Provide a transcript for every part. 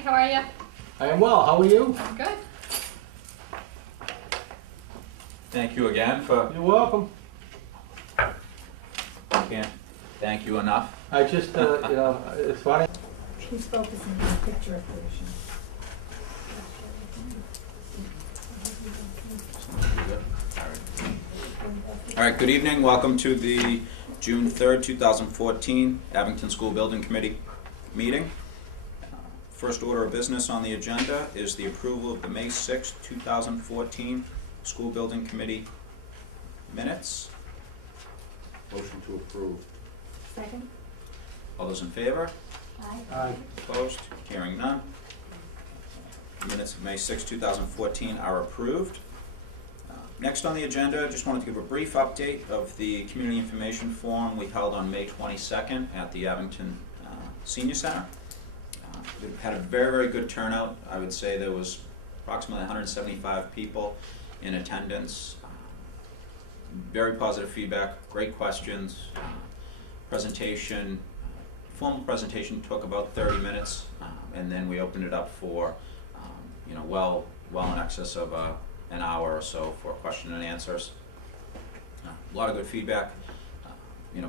how are you? I am well. How are you? I'm good. Thank you again for, You're welcome. can't thank you enough. I just, it's funny. He's focusing on the picture version. All right, good evening. Welcome to the June 3rd, 2014 Abington School Building Committee meeting. First order of business on the agenda is the approval of the May 6th, 2014 School Building Committee minutes. Motion to approve. Second? All those in favor? Aye. Aye. Opposed? Hearing none. Minutes of May 6, 2014 are approved. Next on the agenda, I just wanted to give a brief update of the Community Information Forum we held on May 22nd at the Abington Senior Center. We had a very, very good turnout. I would say there was approximately 175 people in attendance. Very positive feedback, great questions. Formal presentation took about 30 minutes, and then we opened it up for, well in excess of an hour or so for question and answers. A lot of good feedback.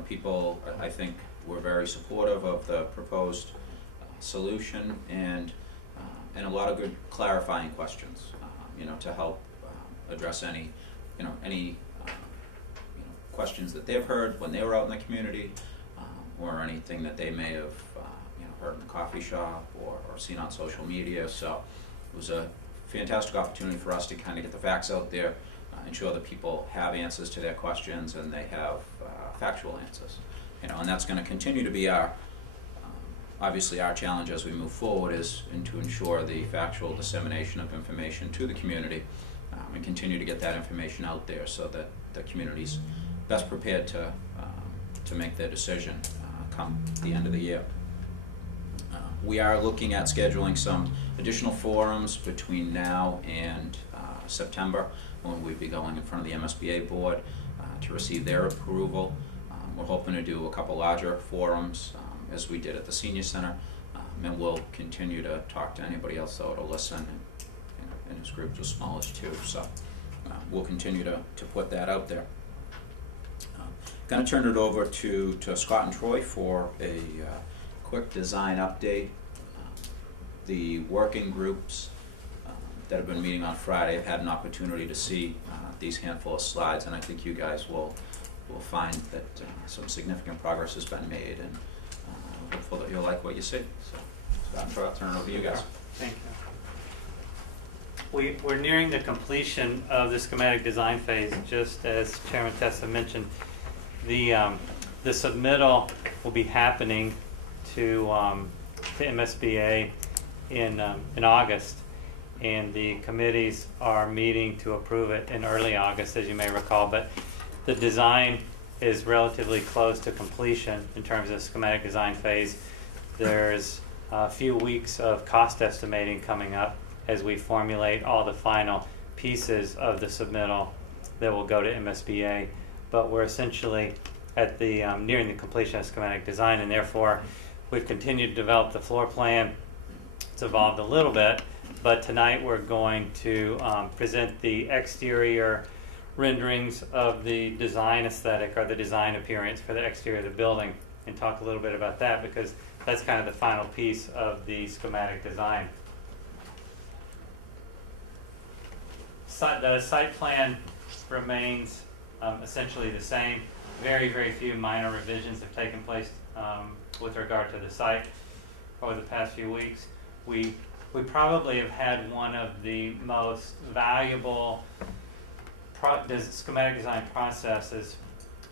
People, I think, were very supportive of the proposed solution, and a lot of good clarifying questions, to help address any questions that they've heard when they were out in the community, or anything that they may have heard in the coffee shop or seen on social media. So it was a fantastic opportunity for us to kind of get the facts out there, ensure that people have answers to their questions and they have factual answers. And that's going to continue to be obviously our challenge as we move forward, is to ensure the factual dissemination of information to the community, and continue to get that information out there so that the community's best prepared to make their decision come the end of the year. We are looking at scheduling some additional forums between now and September, when we'll be going in front of the MSBA board to receive their approval. We're hoping to do a couple larger forums as we did at the Senior Center, and we'll continue to talk to anybody else though to listen, and his groups are smallish too, so we'll continue to put that out there. Going to turn it over to Scott and Troy for a quick design update. The working groups that have been meeting on Friday have had an opportunity to see these handful of slides, and I think you guys will find that some significant progress has been made, and hopeful that you'll like what you see. So Scott and Troy, I'll turn it over to you guys. Thank you. We're nearing the completion of the schematic design phase. Just as Chairman Tessa mentioned, the submittal will be happening to MSBA in August, and the committees are meeting to approve it in early August, as you may recall. But the design is relatively close to completion in terms of schematic design phase. There's a few weeks of cost estimating coming up as we formulate all the final pieces of the submittal that will go to MSBA. But we're essentially at the nearing the completion of schematic design, and therefore we've continued to develop the floor plan. It's evolved a little bit, but tonight we're going to present the exterior renderings of the design aesthetic, or the design appearance for the exterior of the building, and talk a little bit about that, because that's kind of the final piece of the schematic design. The site plan remains essentially the same. Very, very few minor revisions have taken place with regard to the site over the past few weeks. We probably have had one of the most valuable schematic design processes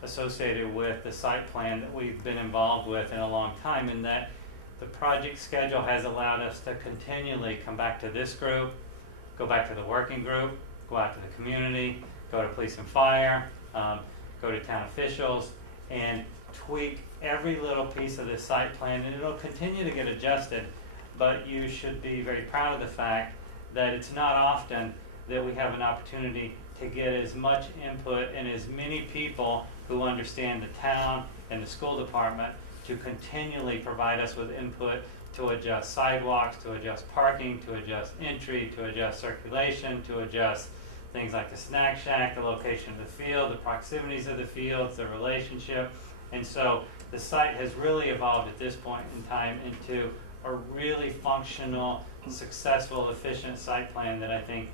associated with the site plan that we've been involved with in a long time, in that the project schedule has allowed us to continually come back to this group, go back to the working group, go out to the community, go to police and fire, go to town officials, and tweak every little piece of this site plan, and it'll continue to get adjusted. But you should be very proud of the fact that it's not often that we have an opportunity to get as much input and as many people who understand the town and the school department to continually provide us with input to adjust sidewalks, to adjust parking, to adjust entry, to adjust circulation, to adjust things like the snack shack, the location of the field, the proximities of the fields, the relationship. And so the site has really evolved at this point in time into a really functional, successful, efficient site plan that I think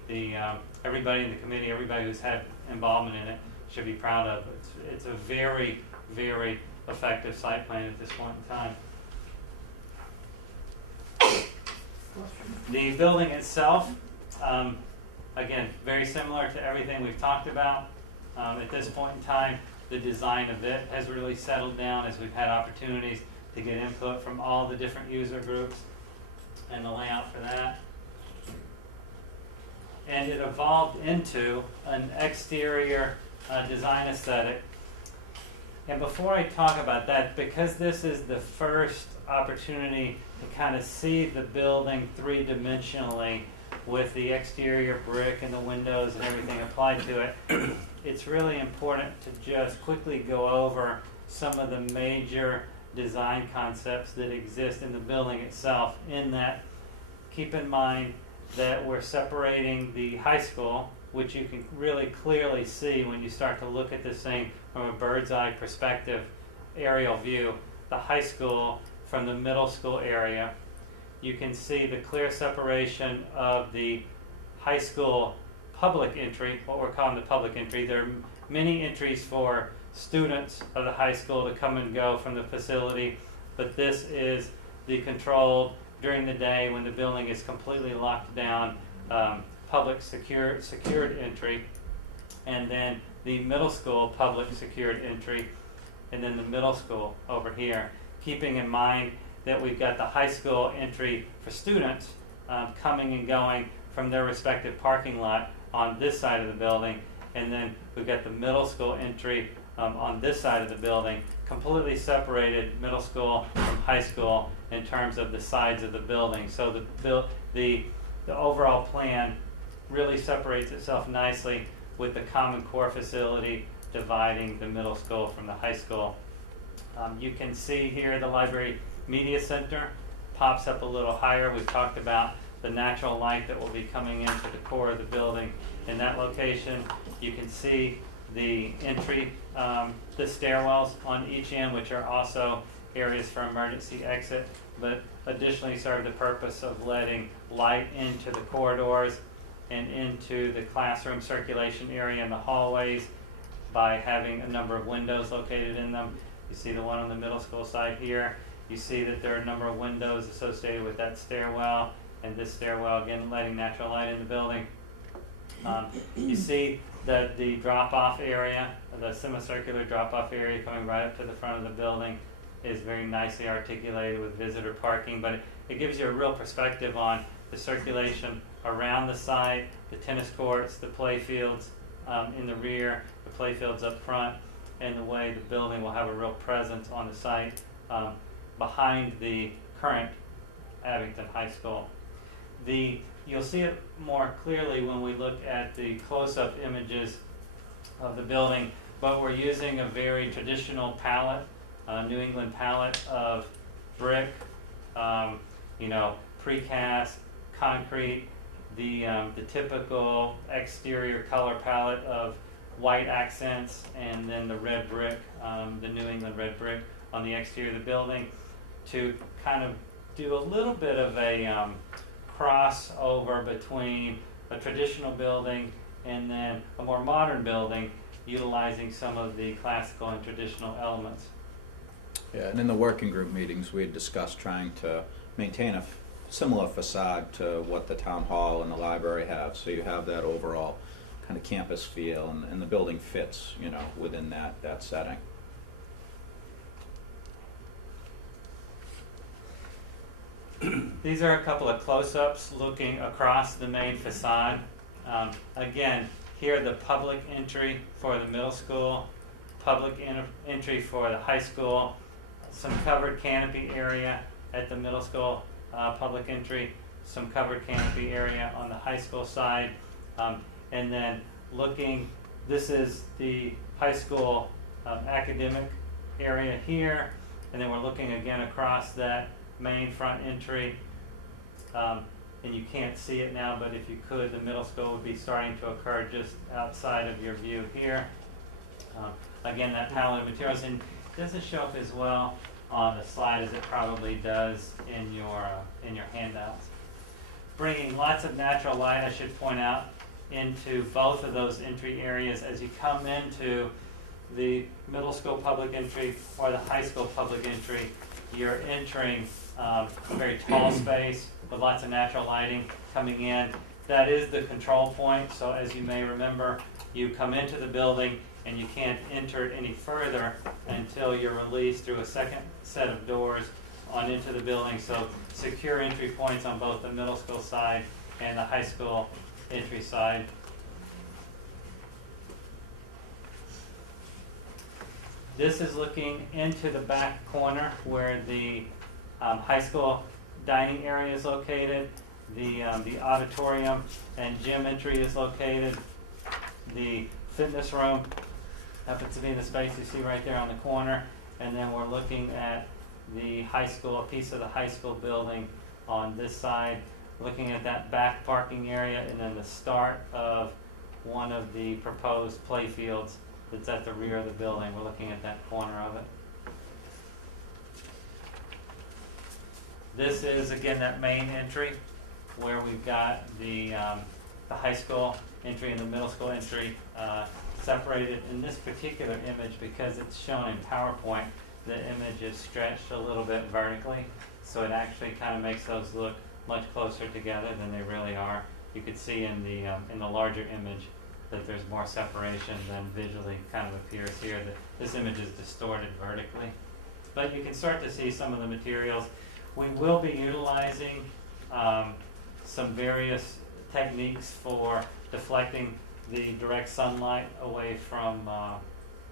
everybody in the committee, everybody who's had involvement in it should be proud of. It's a very, very effective site plan at this point in time. The building itself, again, very similar to everything we've talked about. At this point in time, the design of it has really settled down as we've had opportunities to get input from all the different user groups and the layout for that. And it evolved into an exterior design aesthetic. And before I talk about that, because this is the first opportunity to kind of see the building three-dimensionally with the exterior brick and the windows and everything applied to it, it's really important to just quickly go over some of the major design concepts that exist in the building itself. In that, keep in mind that we're separating the high school, which you can really clearly see when you start to look at this thing from a bird's eye perspective, aerial view, the high school from the middle school area. You can see the clear separation of the high school public entry, what we're calling the public entry. There are many entries for students of the high school to come and go from the facility, but this is the controlled during the day when the building is completely locked down, public secured entry, and then the middle school public secured entry, and then the middle school over here, keeping in mind that we've got the high school entry for students coming and going from their respective parking lot on this side of the building, and then we've got the middle school entry on this side of the building, completely separated middle school from high school in terms of the sides of the building. So the overall plan really separates itself nicely with the common core facility dividing the middle school from the high school. You can see here the Library Media Center pops up a little higher. We've talked about the natural light that will be coming into the core of the building. In that location, you can see the entry, the stairwells on each end, which are also areas for emergency exit, but additionally serve the purpose of letting light into the corridors and into the classroom circulation area in the hallways by having a number of windows located in them. You see the one on the middle school side here. You see that there are a number of windows associated with that stairwell, and this stairwell, again, letting natural light in the building. You see that the drop-off area, the semicircular drop-off area coming right up to the front of the building is very nicely articulated with visitor parking, but it gives you a real perspective on the circulation around the site, the tennis courts, the play fields in the rear, the play fields up front, and the way the building will have a real presence on the site behind the current Abington High School. You'll see it more clearly when we look at the close-up images of the building, but we're using a very traditional palette, New England palette of brick, precast, concrete, the typical exterior color palette of white accents, and then the red brick, the New England red brick on the exterior of the building, to kind of do a little bit of a crossover between a traditional building and then a more modern building, utilizing some of the classical and traditional elements. Yeah, and in the working group meetings, we had discussed trying to maintain a similar facade to what the town hall and the library have, so you have that overall kind of campus feel, and the building fits, within that setting. These are a couple of close-ups looking across the main facade. Again, here the public entry for the middle school, public entry for the high school, some covered canopy area at the middle school public entry, some covered canopy area on the high school side, and then this is the high school academic area here, and then we're looking again across that main front entry. And you can't see it now, but if you could, the middle school would be starting to occur just outside of your view here. Again, that palette of materials, and it doesn't show up as well on the slide as it probably does in your handouts. Bringing lots of natural light, I should point out, into both of those entry areas as you come into the middle school public entry or the high school public entry. You're entering a very tall space with lots of natural lighting coming in. That is the control point, so as you may remember, you come into the building and you can't enter it any further until you're released through a second set of doors on into the building. So secure entry points on both the middle school side and the high school entry side. This is looking into the back corner where the high school dining area is located, the auditorium and gym entry is located, the fitness room happens to be in the space you see right there on the corner, and then we're looking at the high school, a piece of the high school building on this side, looking at that back parking area, and then the start of one of the proposed play fields that's at the rear of the building. We're looking at that corner of it. This is, again, that main entry where we've got the high school entry and the middle school entry separated. In this particular image, because it's shown in PowerPoint, the image is stretched a little bit vertically, so it actually kind of makes those look much closer together than they really are. You could see in the larger image that there's more separation than visually kind of appears here. That this image is distorted vertically, but you can start to see some of the materials. We will be utilizing some various techniques for deflecting the direct sunlight away from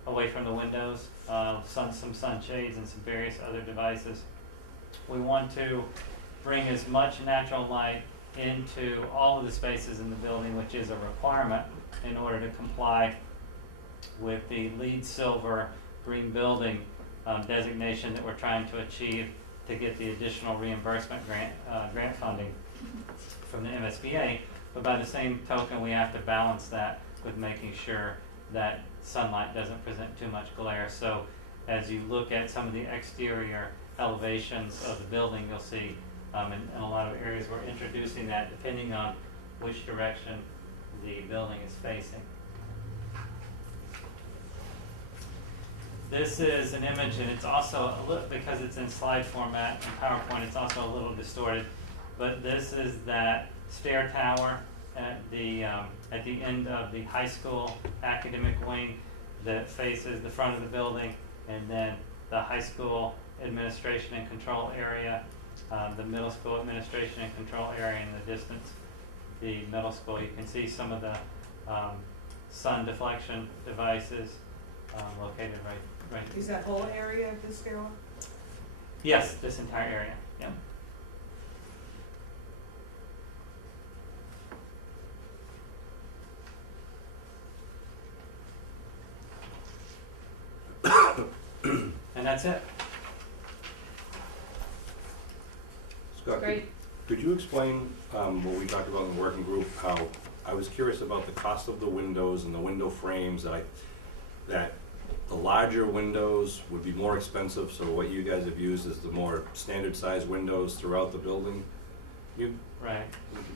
the windows, some sunshades and some various other devices. We want to bring as much natural light into all of the spaces in the building, which is a requirement in order to comply with the LEED Silver Green Building designation that we're trying to achieve to get the additional reimbursement grant funding from the MSBA. But by the same token, we have to balance that with making sure that sunlight doesn't present too much glare. So as you look at some of the exterior elevations of the building, you'll see in a lot of areas we're introducing that depending on which direction the building is facing. This is an image, and it's also a little, because it's in slide format in PowerPoint, it's also a little distorted. But this is that stair tower at the end of the high school academic wing that faces the front of the building, and then the high school administration and control area, the middle school administration and control area in the distance. The middle school, you can see some of the sun deflection devices located right. Is that whole area of the stairwell? Yes, this entire area. Yeah. And that's it. Scott, Great. could you explain what we talked about in the working group, how I was curious about the cost of the windows and the window frames, that the larger windows would be more expensive, so what you guys have used is the more standard size windows throughout the building. You Right.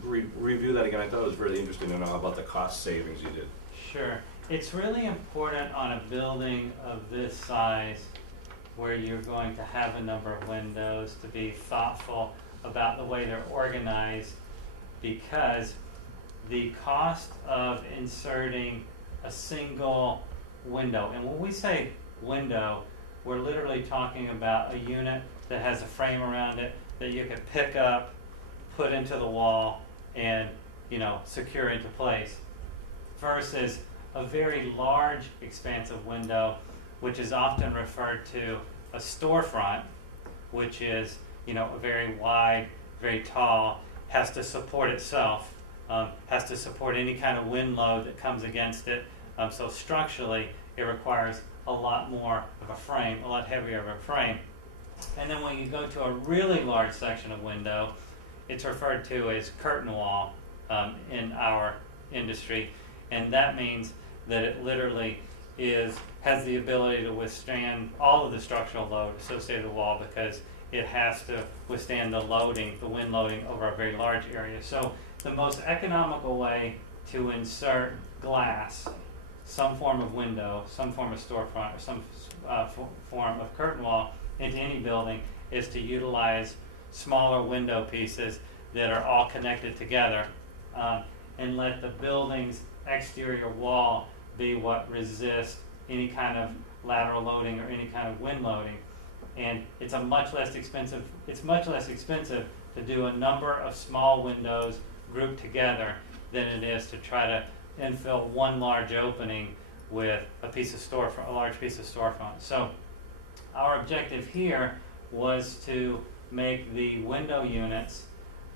review that again. I thought it was really interesting to know about the cost savings you did. Sure. It's really important on a building of this size where you're going to have a number of windows to be thoughtful about the way they're organized, because the cost of inserting a single window, and when we say window, we're literally talking about a unit that has a frame around it that you could pick up, put into the wall, and secure into place, versus a very large expansive window, which is often referred to a storefront, which is a very wide, very tall, has to support itself, has to support any kind of wind load that comes against it. So structurally, it requires a lot more of a frame, a lot heavier of a frame. And then when you go to a really large section of window, it's referred to as curtain wall in our industry, and that means that it literally has the ability to withstand all of the structural load associated with the wall, because it has to withstand the wind loading over a very large area. So the most economical way to insert glass, some form of window, some form of storefront, or some form of curtain wall into any building is to utilize smaller window pieces that are all connected together, and let the building's exterior wall be what resists any kind of lateral loading or any kind of wind loading. And it's much less expensive to do a number of small windows grouped together than it is to try to infill one large opening with a large piece of storefront. So our objective here was to make the window units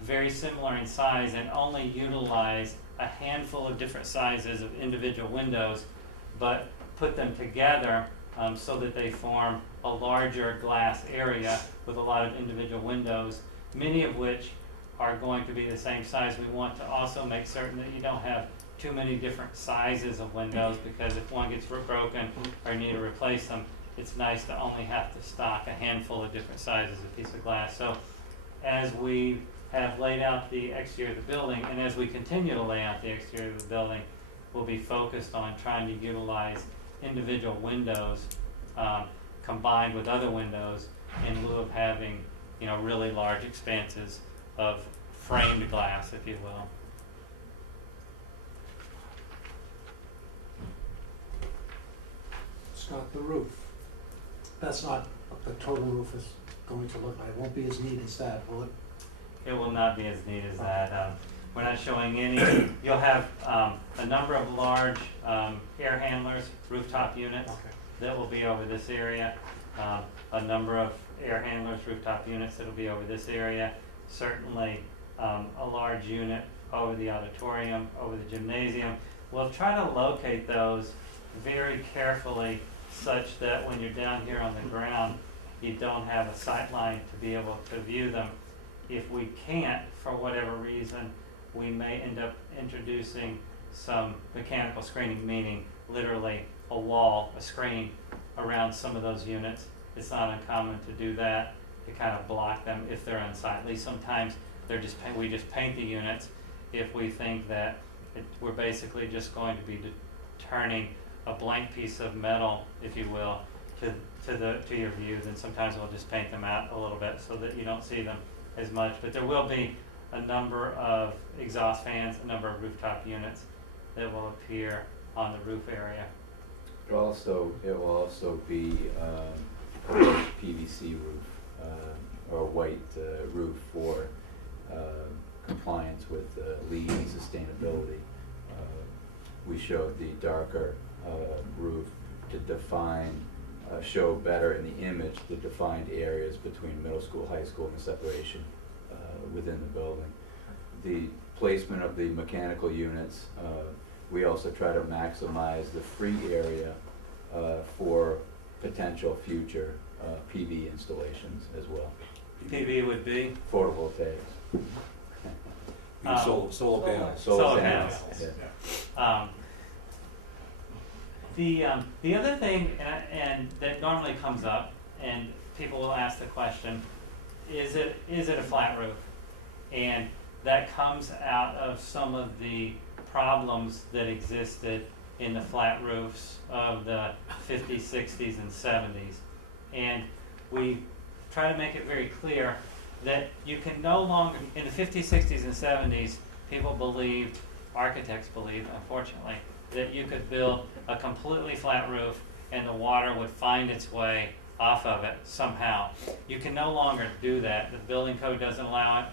very similar in size and only utilize a handful of different sizes of individual windows, but put them together so that they form a larger glass area with a lot of individual windows, many of which are going to be the same size. We want to also make certain that you don't have too many different sizes of windows, because if one gets broken or you need to replace them, it's nice to only have to stock a handful of different sizes of piece of glass. So as we have laid out the exterior of the building, and as we continue to lay out the exterior of the building, we'll be focused on trying to utilize individual windows combined with other windows in lieu of having, really large expanses of framed glass, if you will. Scott, the roof, that's not what the total roof is going to look like. It won't be as neat as that, will it? It will not be as neat as that. We're not showing any. You'll have a number of large air handlers, rooftop units, that will be over this area. A number of air handlers, rooftop units that will be over this area. Certainly a large unit over the auditorium, over the gymnasium. We'll try to locate those very carefully, such that when you're down here on the ground, you don't have a sight line to be able to view them. If we can't, for whatever reason, we may end up introducing some mechanical screening, meaning literally a screen around some of those units. It's not uncommon to do that, to kind of block them if they're unsightly. Sometimes we just paint the units if we think that we're basically just going to be turning a blank piece of metal, if you will, to your view. Then sometimes we'll just paint them out a little bit so that you don't see them as much. But there will be a number of exhaust fans, a number of rooftop units that will appear on the roof area. It will also be a white PVC roof, or a white roof for compliance with LEED and sustainability. We showed the darker roof to show better in the image the defined areas between middle school, high school, and the separation within the building. The placement of the mechanical units, we also try to maximize the free area for potential future PV installations as well. PV would be Photovoltaics. Solar panels. Solar panels. Yeah. The other thing, and that normally comes up, and people will ask the question, is it a flat roof? And that comes out of some of the problems that existed in the flat roofs of the 50s, 60s, and 70s. And we try to make it very clear that you can no longer, in the 50s, 60s, and 70s, architects believed, unfortunately, that you could build a completely flat roof and the water would find its way off of it somehow. You can no longer do that. The building code doesn't allow it.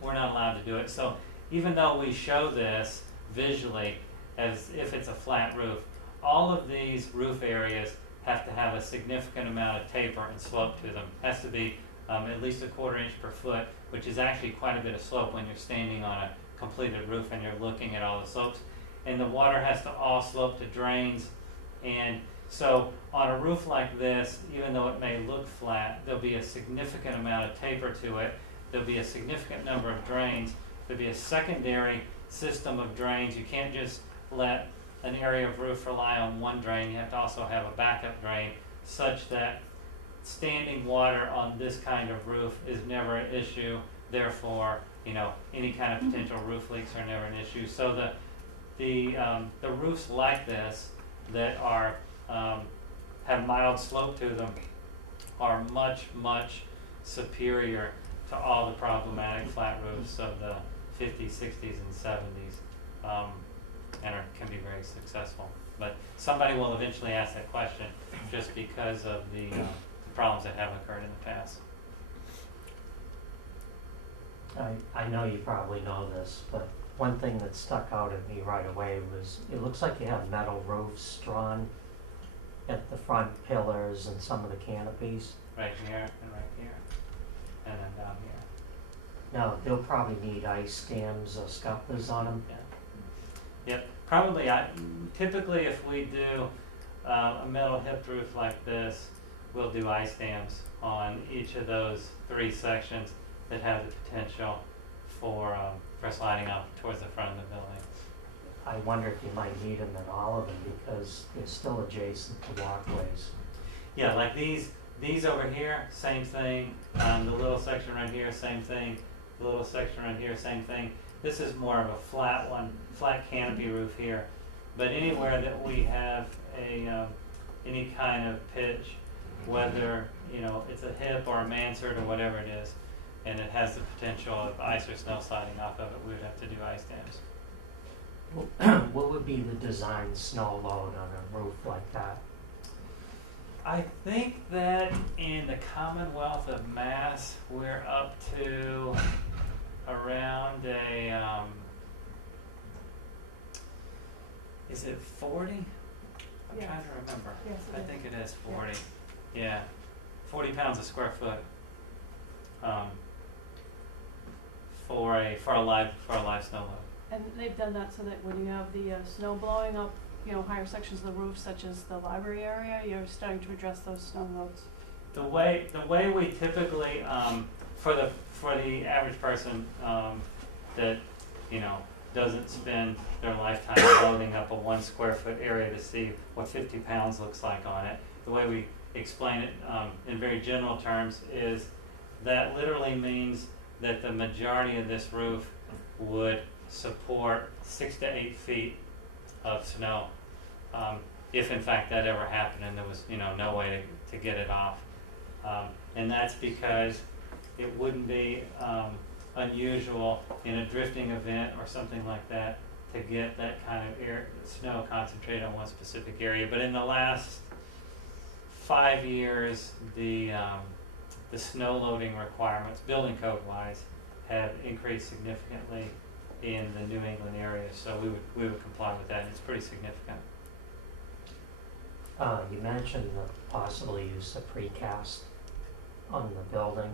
We're not allowed to do it. So even though we show this visually as if it's a flat roof, all of these roof areas have to have a significant amount of taper and slope to them. It has to be at least 1/4 inch per foot, which is actually quite a bit of slope when you're standing on a completed roof and you're looking at all the slopes. And the water has to all slope to drains. And So on a roof like this, even though it may look flat, there'll be a significant amount of taper to it. There'll be a significant number of drains. There'll be a secondary system of drains. You can't just let an area of roof rely on one drain. You have to also have a backup drain such that standing water on this kind of roof is never an issue. Therefore, any kind of potential roof leaks are never an issue. So the roofs like this that are have mild slope to them are much, much superior to all the problematic flat roofs of the 50s, 60s, and 70s, and can be very successful. But somebody will eventually ask that question just because of the problems that have occurred in the past. I know you probably know this, but one thing that stuck out at me right away was it looks like you have metal roofs drawn at the front pillars and some of the canopies. Right here and right here, and then down here. Now, they'll probably need ice dams or scuppers on them. Yeah. Yep. Probably. Typically, if we do a metal hip roof like this, we'll do ice dams on each of those 3 sections that have the potential for sliding up towards the front of the building. I wonder if you might need them in all of them because they're still adjacent to walkways. Yeah, like these over here, same thing. The little section right here, same thing. The little section right here, same thing. This is more of a flat one, flat canopy roof here. But anywhere that we have any kind of pitch, whether it's a hip or a mansard or whatever it is, and it has the potential of ice or snow sliding off of it, we would have to do ice dams. What would be the design snow load on a roof like that? I think that in the Commonwealth of Mass, we're up to around is it 40? I'm Yes. trying to remember. Yes, it I is. think it is 40. Yeah, 40 pounds a square foot for a live snow load. And they've done that so that when you have the snow blowing up, higher sections of the roof, such as the library area, you're starting to address those snow loads. The way we typically for the average person that doesn't spend their lifetime loading up a 1 square foot area to see what 50 pounds looks like on it, the way we explain it in very general terms is that literally means that the majority of this roof would support 6 to 8 feet of snow, if in fact that ever happened and there was no way to get it off. And that's because it wouldn't be unusual in a drifting event or something like that to get that kind of snow concentrated on one specific area. But in the last 5 years, the snow loading requirements, building code wise, have increased significantly in the New England area, so we would comply with that, and it's pretty significant. You mentioned the possible use of precast on the building.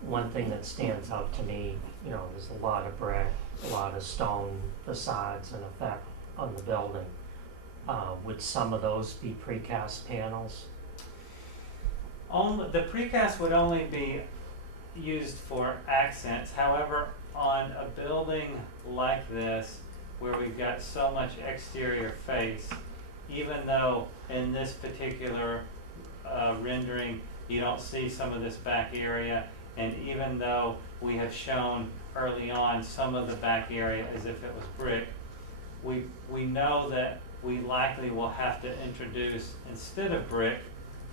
One thing that stands out to me, there's a lot of brick, a lot of stone facades in effect on the building. Would some of those be precast panels? The precast would only be used for accents. However, on a building like this, where we've got so much exterior face, even though in this particular rendering you don't see some of this back area, and even though we have shown early on some of the back area as if it was brick, we know that we likely will have to introduce, instead of brick,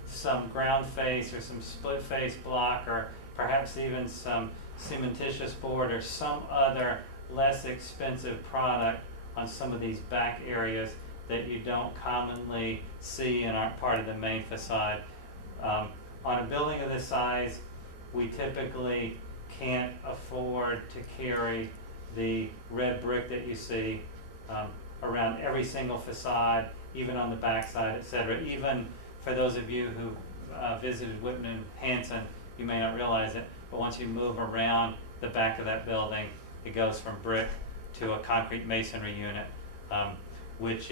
some ground face or some split face block, or perhaps even some cementitious board or some other less expensive product on some of these back areas that you don't commonly see and aren't part of the main facade. On a building of this size, we typically can't afford to carry the red brick that you see around every single facade, even on the back side, etc. Even for those of you who visited Whitman Hanson, you may not realize it, but once you move around the back of that building, it goes from brick to a concrete masonry unit, which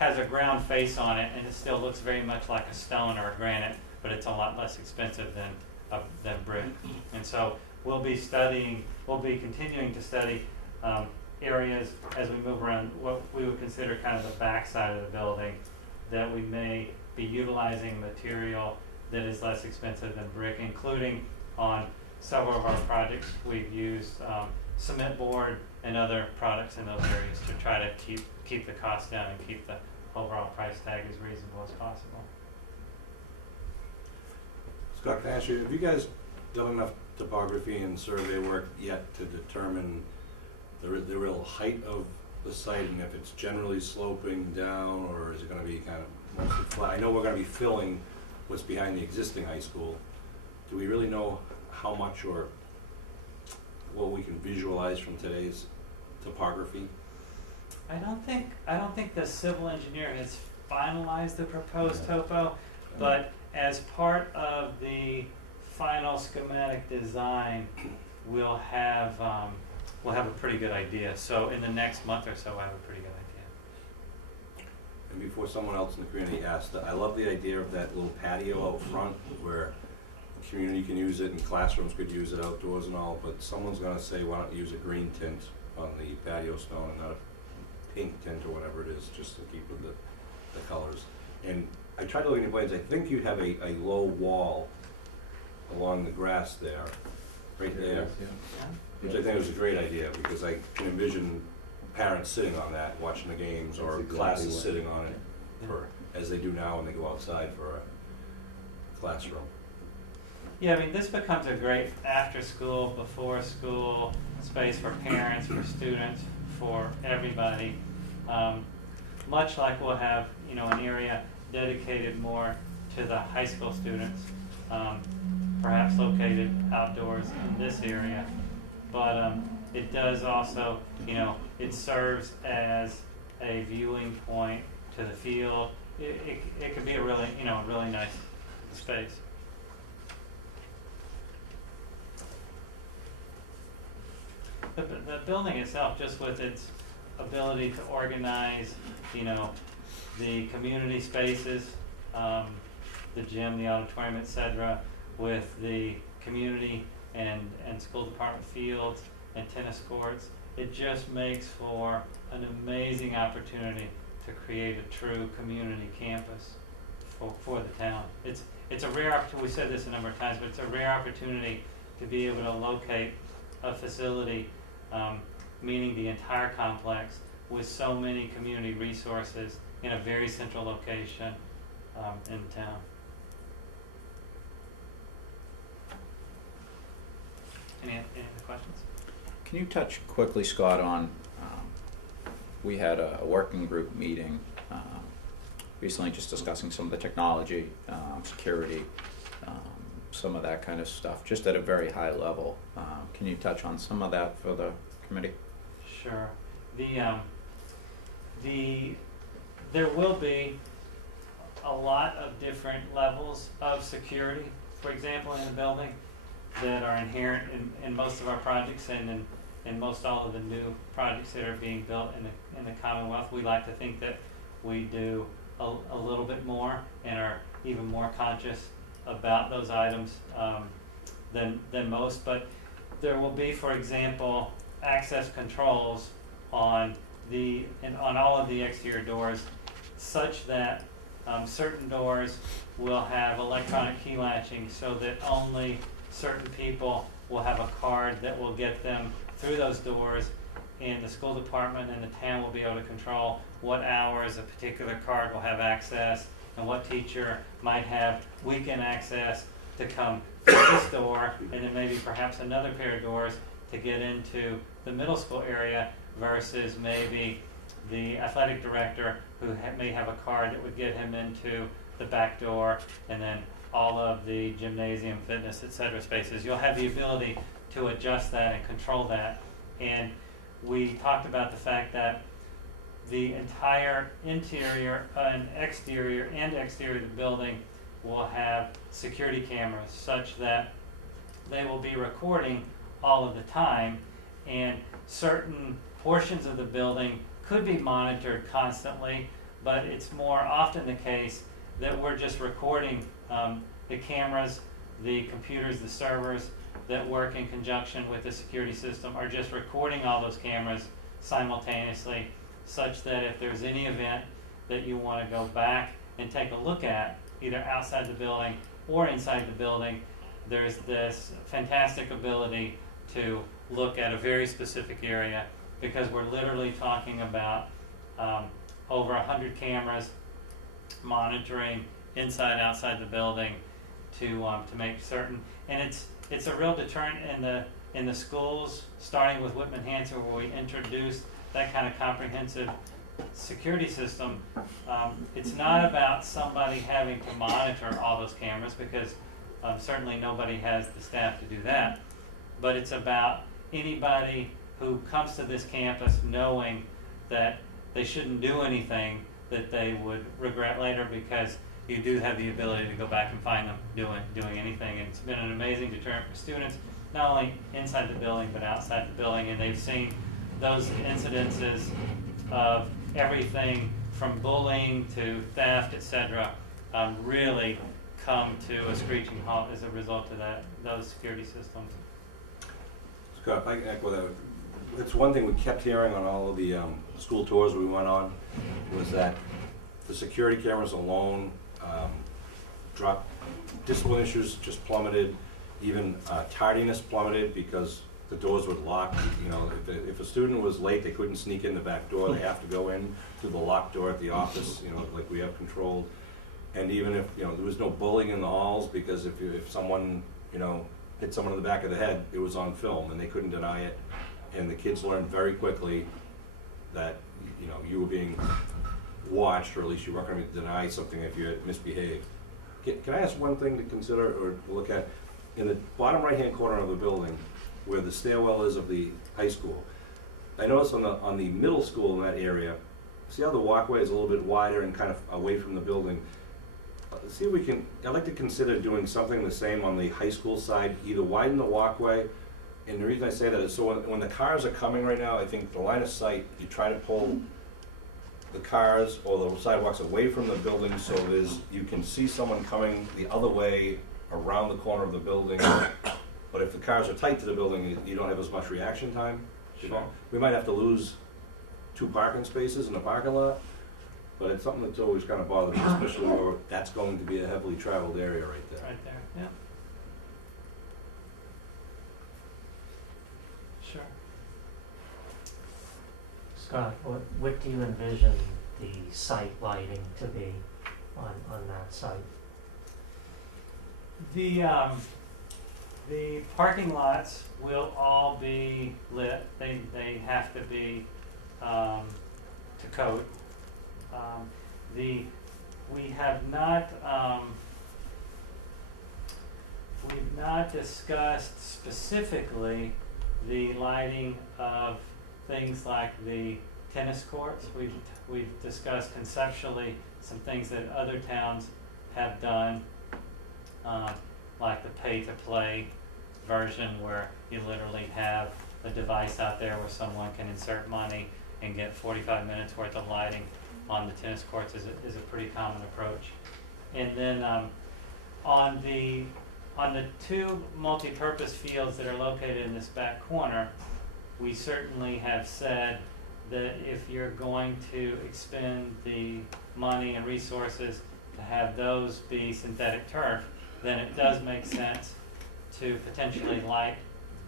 has a ground face on it, and it still looks very much like a stone or a granite, but it's a lot less expensive than brick. And so we'll be continuing to study areas as we move around what we would consider kind of the backside of the building, that we may be utilizing material that is less expensive than brick, including on several of our projects we've used cement board and other products in those areas to try to keep the cost down and keep the overall price tag as reasonable as possible. Scott, can I ask you, have you guys done enough topography and survey work yet to determine the real height of the site, and if it's generally sloping down, or is it gonna be kind of mostly flat? I know we're gonna be filling what's behind the existing high school. Do we really know how much or what we can visualize from today's topography? I don't think the civil engineer has finalized the proposed topo, but as part of the final schematic design, we'll have a pretty good idea. So in the next month or so, we'll have a pretty good idea. And before someone else in the community asked, I love the idea of that little patio out front where the community can use it and classrooms could use it outdoors and all, but someone's gonna say, why don't you use a green tint on the patio stone and not a pink tint or whatever it is, just to keep with the colors. And I tried to look at your plans, I think you have a low wall along the grass there, right there, which I think is a great idea, because I can envision parents sitting on that, watching the games, or That's exactly classes what- sitting on it, for, as they do now when they go outside for a classroom. Yeah, I mean, this becomes a great after-school, before-school space for parents, for students, for everybody. Much like we'll have, an area dedicated more to the high school students, perhaps located outdoors in this area. But it does also, it serves as a viewing point to the field. It could be a really, really nice space. The building itself, just with its ability to organize, the community spaces, the gym, the auditorium, etc., with the community and school department fields and tennis courts, it just makes for an amazing opportunity to create a true community campus for the town. It's a rare opportunity, we said this a number of times, but it's a rare opportunity to be able to locate a facility, meaning the entire complex, with so many community resources in a very central location in town. Any other questions? Can you touch quickly, Scott, on, we had a working group meeting recently just discussing some of the technology, security, some of that kind of stuff, just at a very high level. Can you touch on some of that for the committee? Sure. There will be a lot of different levels of security, for example, in the building, that are inherent in most of our projects and in most all of the new projects that are being built in the Commonwealth. We like to think that we do a little bit more and are even more conscious about those items than most. But there will be, for example, access controls on all of the exterior doors, such that certain doors will have electronic key latching, so that only certain people will have a card that will get them through those doors, and the school department and the town will be able to control what hours a particular card will have access, and what teacher might have weekend access to come through this door, and then maybe perhaps another pair of doors to get into the middle school area, versus maybe the athletic director who may have a card that would get him into the back door, and then all of the gymnasium, fitness, etc. spaces. You'll have the ability to adjust that and control that. And we talked about the fact that the entire interior and exterior of the building will have security cameras, such that they will be recording all of the time, and certain portions of the building could be monitored constantly, but it's more often the case that we're just recording the cameras, the computers, the servers that work in conjunction with the security system are just recording all those cameras simultaneously, such that if there's any event that you want to go back and take a look at, either outside the building or inside the building, there's this fantastic ability to look at a very specific area, because we're literally talking about over 100 cameras monitoring inside, outside the building to make certain. And it's a real deterrent in the schools, starting with Whitman-Hanson, where we introduced that kind of comprehensive security system. It's not about somebody having to monitor all those cameras, because certainly nobody has the staff to do that, but it's about anybody who comes to this campus knowing that they shouldn't do anything that they would regret later, because you do have the ability to go back and find them doing anything. And it's been an amazing deterrent for students, not only inside the building but outside the building, and they've seen those incidences of everything from bullying to theft, etc., really come to a screeching halt as a result of those security systems. Scott, if I can echo that, it's one thing we kept hearing on all of the school tours we went on, was that the security cameras alone dropped, discipline issues just plummeted, even tardiness plummeted, because the doors would lock. You know, if a student was late, they couldn't sneak in the back door. They have to go in through the locked door at the office, you know, like we have controlled. And even if, you know, there was no bullying in the halls, because if someone, you know, hit someone in the back of the head, it was on film and they couldn't deny it. And the kids learned very quickly that, you know, you were being watched, or at least you weren't going to deny something if you had misbehaved. Can I ask one thing to consider or look at? In the bottom right-hand corner of the building, where the stairwell is of the high school, I noticed on the middle school in that area, see how the walkway is a little bit wider and kind of away from the building? See if we can, I'd like to consider doing something the same on the high school side, either widen the walkway. And the reason I say that is so when the cars are coming right now, I think the line of sight, you try to pull the cars or the sidewalks away from the building, so you can see someone coming the other way around the corner of the building. But if the cars are tight to the building, you don't have as much reaction time. Sure. We might have to lose 2 parking spaces in the parking lot, but it's something that's always kind of bothered me, especially where that's going to be a heavily traveled area right there. Right there, yeah. Sure. Scott, what do you envision the site lighting to be on that site? The parking lots will all be lit. They have to be to code. We've not discussed specifically the lighting of things like the tennis courts. We've discussed conceptually some things that other towns have done, like the pay-to-play version, where you literally have a device out there where someone can insert money and get 45 minutes worth of lighting on the tennis courts is a pretty common approach. And then on the 2 multi-purpose fields that are located in this back corner, we certainly have said that if you're going to expend the money and resources to have those be synthetic turf, then it does make sense to potentially light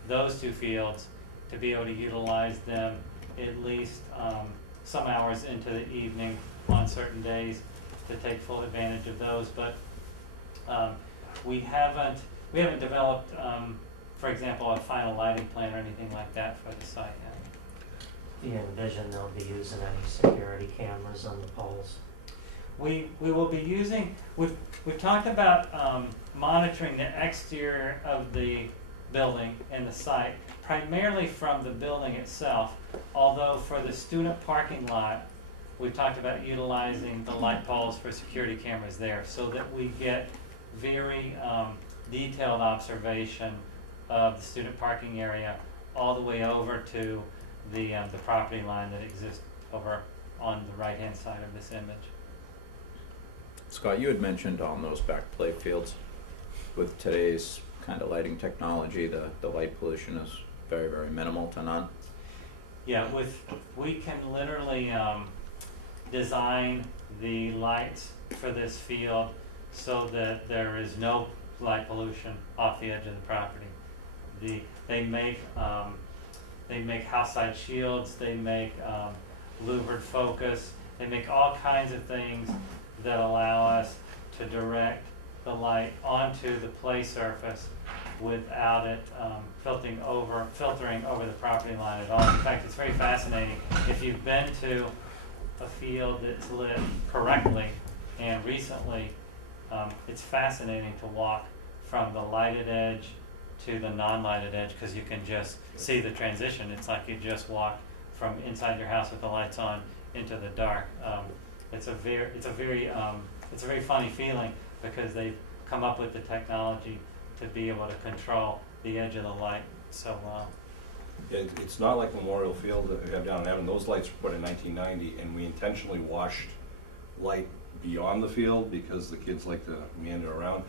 those 2 fields to be able to utilize them at least some hours into the evening on certain days to take full advantage of those. But we haven't developed, for example, a final lighting plan or anything like that for the site yet. Do you envision they'll be using any security cameras on the poles? We will be using, we've talked about monitoring the exterior of the building and the site, primarily from the building itself, although for the student parking lot, we've talked about utilizing the light poles for security cameras there, so that we get very detailed observation of the student parking area all the way over to the property line that exists over on the right-hand side of this image. Scott, you had mentioned on those back play fields, with today's kind of lighting technology, the light pollution is very, very minimal to none. Yeah, we can literally design the lights for this field so that there is no light pollution off the edge of the property. They make house side shields, they make louvered focus, they make all kinds of things that allow us to direct the light onto the play surface without it filtering over the property line at all. In fact, it's very fascinating. If you've been to a field that's lit correctly and recently, it's fascinating to walk from the lighted edge to the non-lighted edge because you can just see the transition. It's like you just walk from inside your house with the lights on into the dark. It's a very funny feeling because they've come up with the technology to be able to control the edge of the light so well. It's not like Memorial Field that we have down in Abington. Those lights were put in 1990, and we intentionally washed light beyond the field because the kids like to meander around.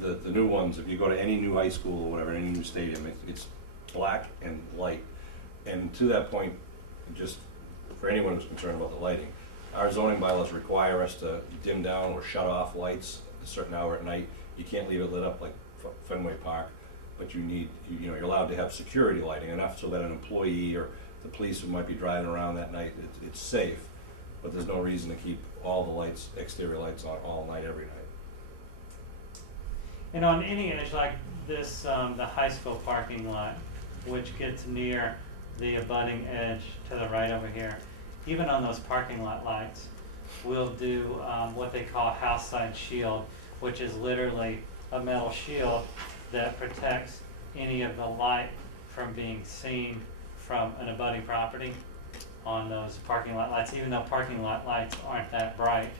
The new ones, if you go to any new high school or whatever, any new stadium, it's black and light. And to that point, just for anyone who's concerned about the lighting, our zoning bylaws require us to dim down or shut off lights a certain hour at night. You can't leave it lit up like Fenway Park, but you're allowed to have security lighting enough so that an employee or the police who might be driving around that night, it's safe. But there's no reason to keep all the lights, exterior lights on all night, every night. And on any edge like this, the high school parking lot, which gets near the abutting edge to the right over here, even on those parking lot lights, we'll do what they call house side shield, which is literally a metal shield that protects any of the light from being seen from an abutting property on those parking lot lights. Even though parking lot lights aren't that bright,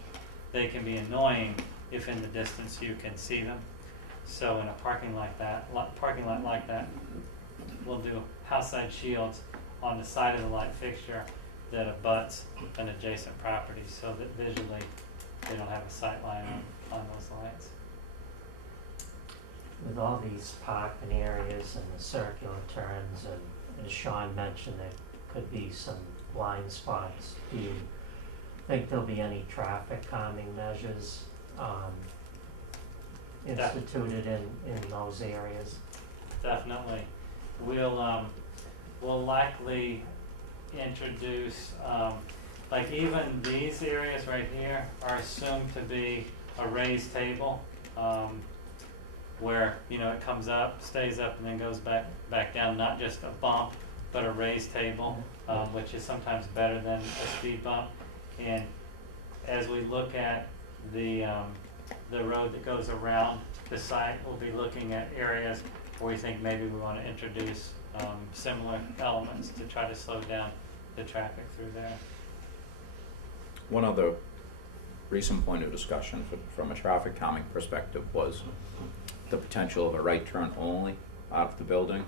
they can be annoying if in the distance you can see them. So in a parking lot like that, we'll do house side shields on the side of the light fixture that abuts an adjacent property so that visually they don't have a sight line on those lights. With all these parking areas and the circular turns, and as Sean mentioned, there could be some blind spots. Do you think there'll be any traffic calming measures instituted in those areas? Definitely. We'll likely introduce, like even these areas right here are assumed to be a raised table, where, it comes up, stays up, and then goes back down, not just a bump, but a raised table, which is sometimes better than a speed bump. And as we look at the road that goes around the site, we'll be looking at areas where we think maybe we want to introduce similar elements to try to slow down the traffic through there. One other recent point of discussion from a traffic calming perspective was the potential of a right turn only out of the building,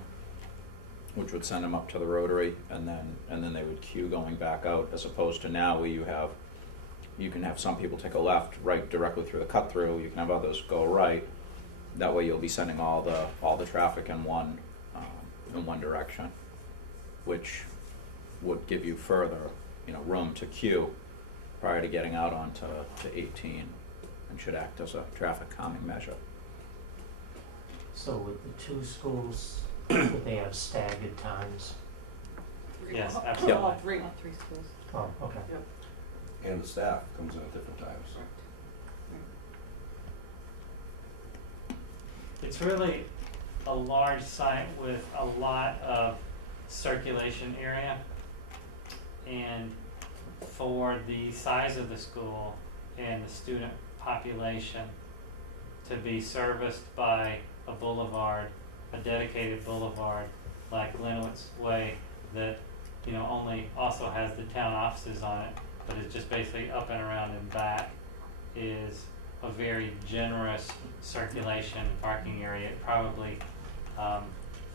which would send them up to the rotary, and then they would queue going back out, as opposed to now where you can have some people take a left right directly through the cut through, you can have others go right. That way you'll be sending all the traffic in one direction, which would give you further room to queue prior to getting out onto 18, and should act as a traffic calming measure. So with the two schools, would they have staggered times? Yes, All absolutely. three. All three schools. Oh, okay. And the staff comes in at different times. It's really a large site with a lot of circulation area, and for the size of the school and the student population to be serviced by a boulevard, a dedicated boulevard like Glenwood's Way that only also has the town offices on it, but it's just basically up and around and back, is a very generous circulation and parking area. It probably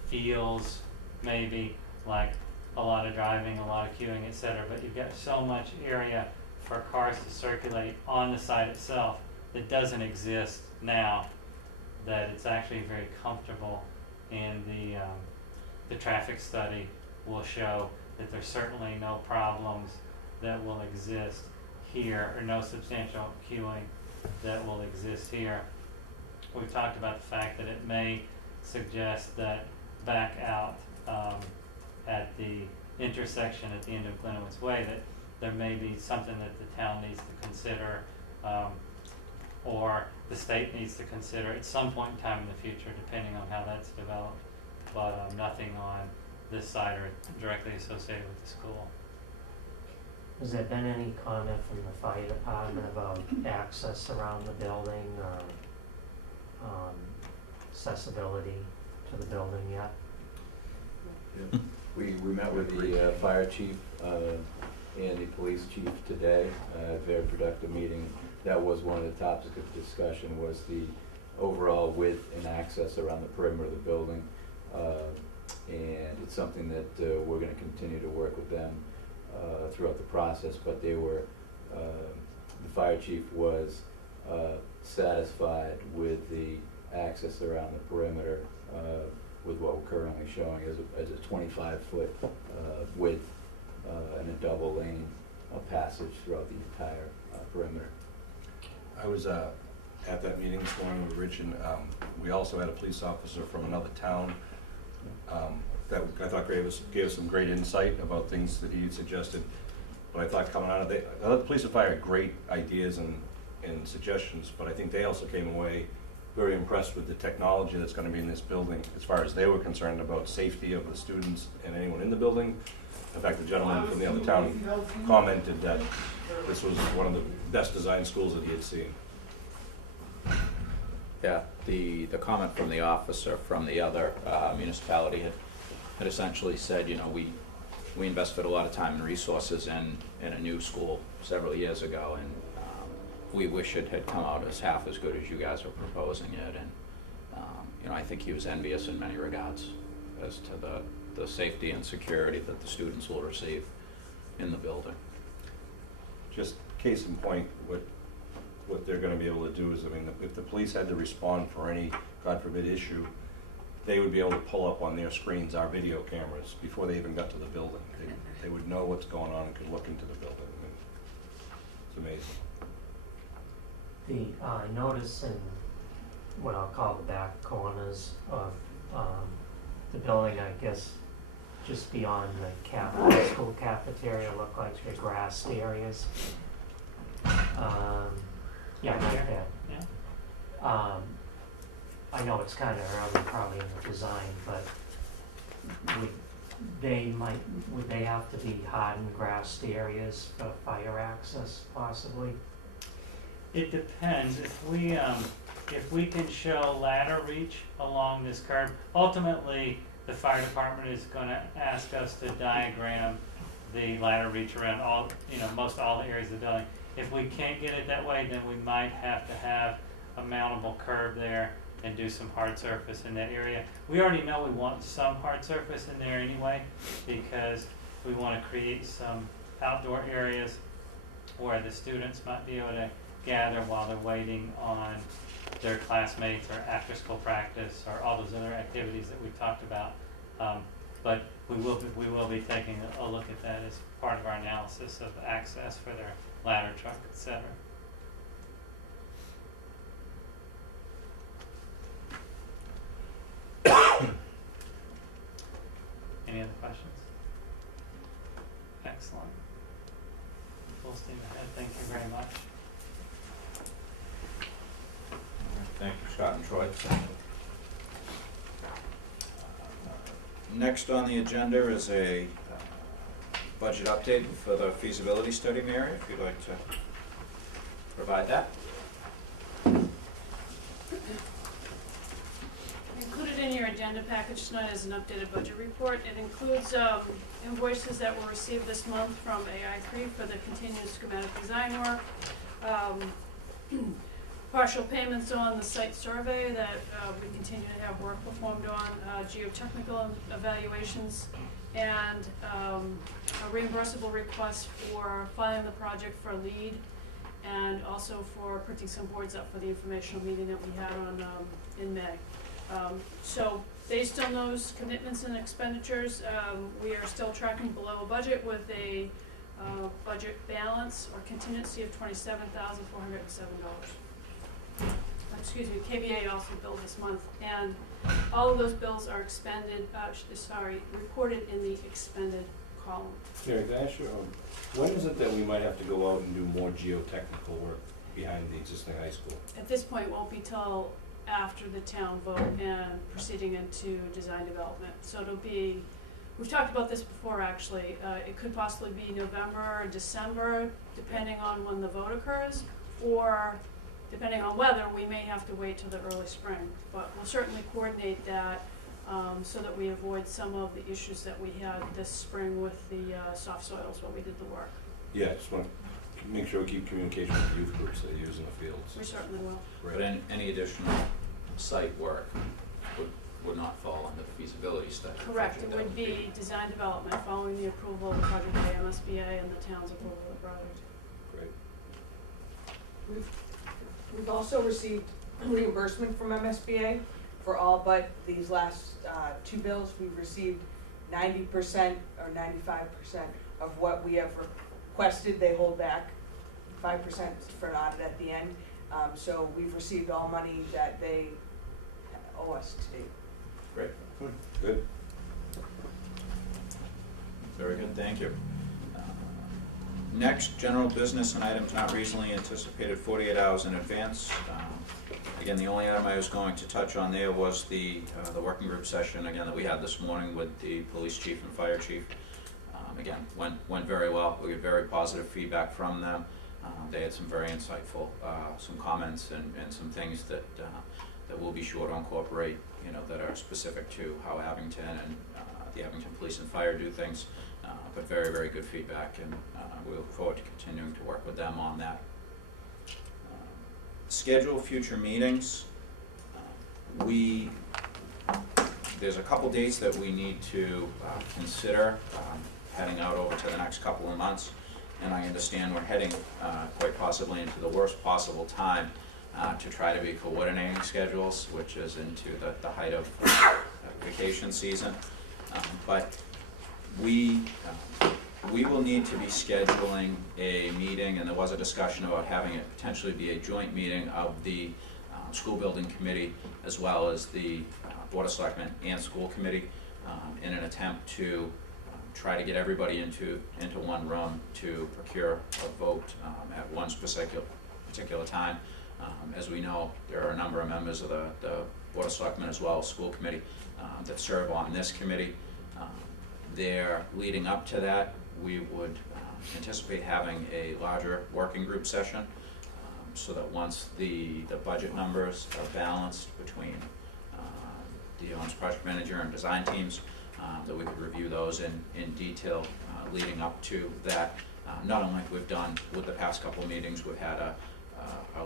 feels maybe like a lot of driving, a lot of queuing, et cetera, but you've got so much area for cars to circulate on the site itself that doesn't exist now, that it's actually very comfortable, and the traffic study will show that there's certainly no problems that will exist here, or no substantial queuing that will exist here. We've talked about the fact that it may suggest that back out at the intersection at the end of Glenwood's Way, that there may be something that the town needs to consider, or the state needs to consider at some point in time in the future, depending on how that's developed, but nothing on this side or directly associated with the school. Has there been any comment from the fire department about access around the building or accessibility to the building yet? We met with the fire chief and the police chief today, very productive meeting. That was one of the topics of discussion, was the overall width and access around the perimeter of the building. And it's something that we're gonna continue to work with them throughout the process, but they were, the fire chief was satisfied with the access around the perimeter with what we're currently showing as a 25-foot width and a double lane passage throughout the entire perimeter. I was at that meeting this morning with Rich, and we also had a police officer from another town that I thought gave us some great insight about things that he had suggested. But I thought coming out of the police and fire had great ideas and suggestions, but I think they also came away very impressed with the technology that's going to be in this building, as far as they were concerned about safety of the students and anyone in the building. In fact, the gentleman from the other town commented that this was one of the best designed schools that he had seen. Yeah, the comment from the officer from the other municipality had essentially said, you know, we invested a lot of time and resources in a new school several years ago, and we wish it had come out as half as good as you guys are proposing it. And you know, I think he was envious in many regards as to the safety and security that the students will receive in the building. Just case in point, what they're gonna be able to do is, I mean, if the police had to respond for any, God forbid, issue, they would be able to pull up on their screens our video cameras before they even got to the building. They would know what's going on and could look into the building. I mean, it's amazing. I notice in what I'll call the back corners of the building, I guess, just beyond the high school cafeteria, look like the grassed areas. Yeah, right there. Yeah. I know it's kind of early probably in the design, but would they have to be hardened grassed areas for fire access possibly? It depends. If we can show ladder reach along this curb, ultimately the fire department is going to ask us to diagram the ladder reach around all, most all the areas of the building. If we can't get it that way, then we might have to have a mountable curb there and do some hard surface in that area. We already know we want some hard surface in there anyway, because we want to create some outdoor areas where the students might be able to gather while they're waiting on their classmates or after school practice or all those other activities that we've talked about. But we will be taking a look at that as part of our analysis of access for their ladder truck, etc. Any other questions? Excellent. Full steam ahead. Thank you very much. Thank you, Scott and Troy. Next on the agenda is a budget update for the feasibility study. Mary, if you'd like to provide that. Included in your agenda package tonight is an updated budget report. It includes invoices that were received this month from AI3 for the continued schematic design work, partial payments on the site survey that we continue to have work performed on, geotechnical evaluations, and a reimbursable request for filing the project for lead, and also for printing some boards up for the informational meeting that we had on, in May. So based on those commitments and expenditures, we are still tracking below budget with a budget balance or contingency of $27,407. Excuse me, KBA also billed this month, and all of those bills are reported in the expended column. Mary, can I ask you, when is it that we might have to go out and do more geotechnical work behind the existing high school? At this point, won't be till after the town vote and proceeding into design development. So it'll be, we've talked about this before actually, it could possibly be November or December, depending on when the vote occurs, or depending on weather, we may have to wait till the early spring. But we'll certainly coordinate that so that we avoid some of the issues that we had this spring with the soft soils when we did the work. Yeah, just want to make sure we keep communication with the youth groups that are using the fields. We certainly will. But any additional site work would not fall under the feasibility study. Correct, it That would be design development following the approval of the project by MSBA and the town's approval of the project. Great. We've also received reimbursement from MSBA for all but these last two bills. We've received 90% or 95% of what we have requested. They hold back 5% for an audit at the end. So we've received all money that they owe us to date. Great. Good. Very good, thank you. Next, general business and items not reasonably anticipated 48 hours in advance. Again, the only item I was going to touch on there was the working group session, again, that we had this morning with the police chief and fire chief. Again, went very well. We had very positive feedback from them. They had some very insightful, some comments and some things that we'll be sure to incorporate, you know, that are specific to how Abington and the Abington Police and Fire do things. But very, very good feedback, and we look forward to continuing to work with them on that. Schedule future meetings. There's a couple dates that we need to consider heading out over to the next couple of months, and I understand we're heading quite possibly into the worst possible time to try to be coordinating schedules, which is into the height of vacation season. But we will need to be scheduling a meeting, and there was a discussion about having it potentially be a joint meeting of the school building committee as well as the Board of Selectmen and school committee in an attempt to try to get everybody into one room to procure a vote at one particular time. As we know, there are a number of members of the Board of Selectmen as well as school committee that serve on this committee. There, leading up to that, we would anticipate having a larger working group session so that once the budget numbers are balanced between the owner's project manager and design teams, that we could review those in detail leading up to that. Not unlike we've done with the past couple of meetings, we've had a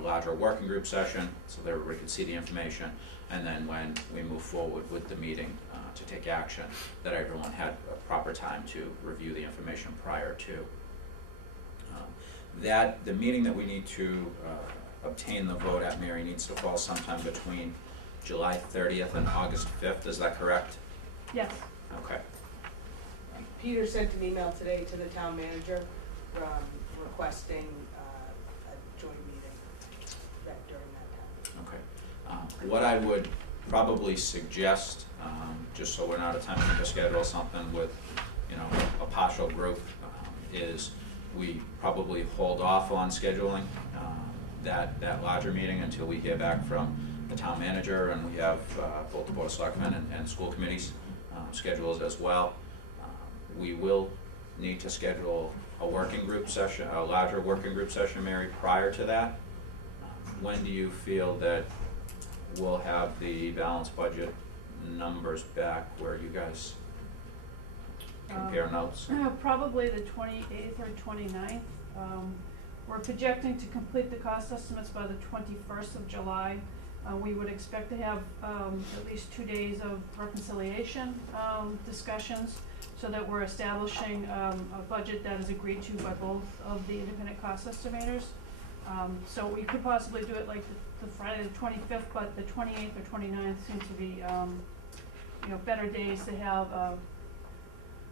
larger working group session so that everybody could see the information, and then when we move forward with the meeting to take action, that everyone had a proper time to review the information prior to. The meeting that we need to obtain the vote at, Mary, needs to fall sometime between July 30th and August 5th, is that correct? Yes. Okay. Peter sent an email today to the town manager requesting a joint meeting during that time. Okay. What I would probably suggest, just so we're not attempting to schedule something with, you know, a partial group, is we probably hold off on scheduling that larger meeting until we hear back from the town manager, and we have both the Board of Selectmen and school committees schedules as well. We will need to schedule a working group session, a larger working group session, Mary, prior to that. When do you feel that we'll have the balanced budget numbers back where you guys compare notes? Probably the 28th or 29th. We're projecting to complete the cost estimates by the 21st of July. We would expect to have at least 2 days of reconciliation discussions. so that we're establishing a budget that is agreed to by both of the independent cost estimators. So we could possibly do it like the Friday the 25th, but the 28th or 29th seem to be better days to have a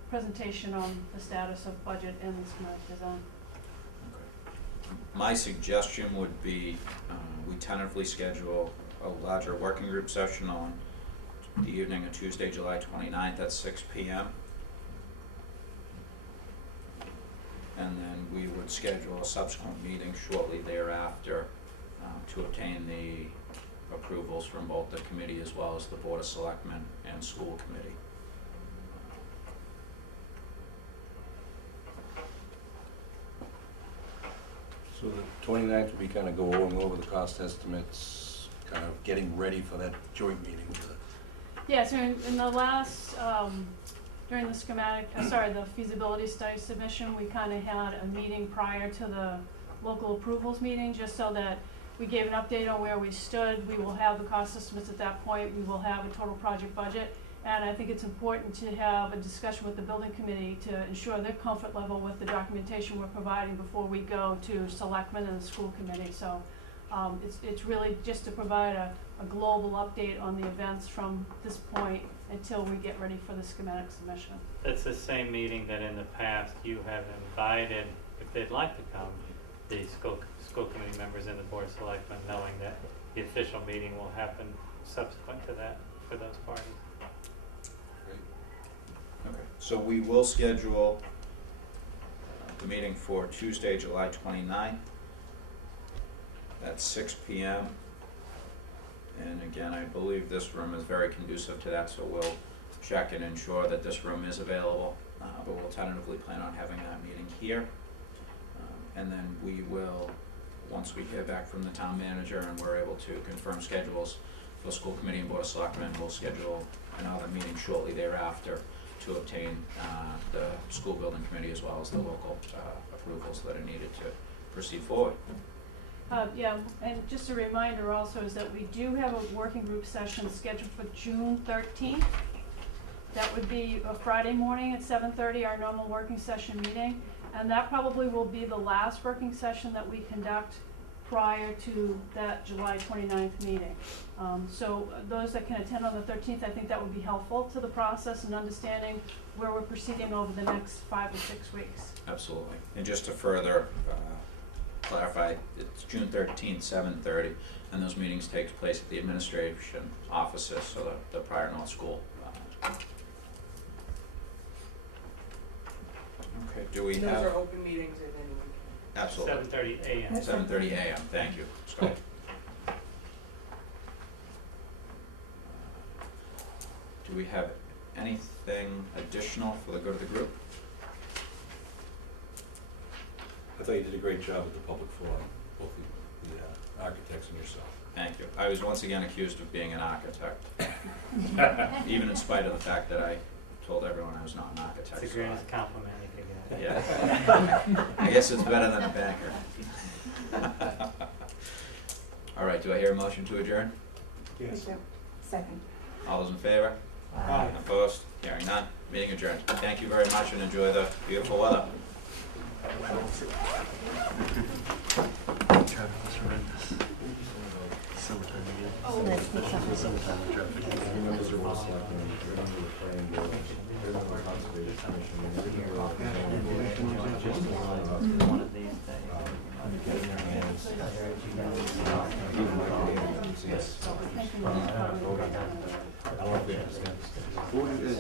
presentation on the status of budget and the schematic design. My suggestion would be, we tentatively schedule a larger working group session on the evening of Tuesday, July 29th at 6 p.m. And then we would schedule a subsequent meeting shortly thereafter to obtain the approvals from both the committee as well as the Board of Selectmen and School Committee. So the 29th will be kind of going over the cost estimates, kind of getting ready for that joint meeting. Yeah, so in the last, during the schematic, the feasibility study submission, we kind of had a meeting prior to the local approvals meeting, just so that we gave an update on where we stood. We will have the cost estimates at that point. We will have a total project budget. And I think it's important to have a discussion with the building committee to ensure their comfort level with the documentation we're providing before we go to selectmen and the school committee. So it's really just to provide a global update on the events from this point until we get ready for the schematic submission. It's the same meeting that in the past you have invited, if they'd like to come, the school committee members and the Board of Selectmen, knowing that the official meeting will happen subsequent to that for those parties. Okay, so we will schedule the meeting for Tuesday, July 29th at 6 p.m. And again, I believe this room is very conducive to that, so we'll check and ensure that this room is available. But we'll tentatively plan on having that meeting here. And then we will, once we hear back from the town manager and we're able to confirm schedules for school committee and Board of Selectmen, we'll schedule another meeting shortly thereafter to obtain the school building committee as well as the local approvals that are needed to proceed forward. Yeah, and just a reminder also is that we do have a working group session scheduled for June 13th. That would be a Friday morning at 7:30, our normal working session meeting. And that probably will be the last working session that we conduct prior to that July 29th meeting. So those that can attend on the 13th, I think that would be helpful to the process and understanding where we're proceeding over the next 5 or 6 weeks. Absolutely. And just to further clarify, it's June 13th, 7:30, and those meetings take place at the administration offices, so the Prior North School. Okay, do we have? Those are open meetings at any weekend. Absolutely. 7:30 a.m. 7:30 a.m. Thank you, Scott. Do we have anything additional for the good of the group? I thought you did a great job at the public forum, both the architects and yourself. Thank you. I was once again accused of being an architect, even in spite of the fact that I told everyone I was not an architect. It's the greatest compliment you could get. Yeah. I guess it's better than a banker. All right, do I hear a motion to adjourn? Yes. Second. All those in favor? Aye. Opposed? Hearing none. Meeting adjourned. Thank you very much and enjoy the beautiful weather. One of these days. Who is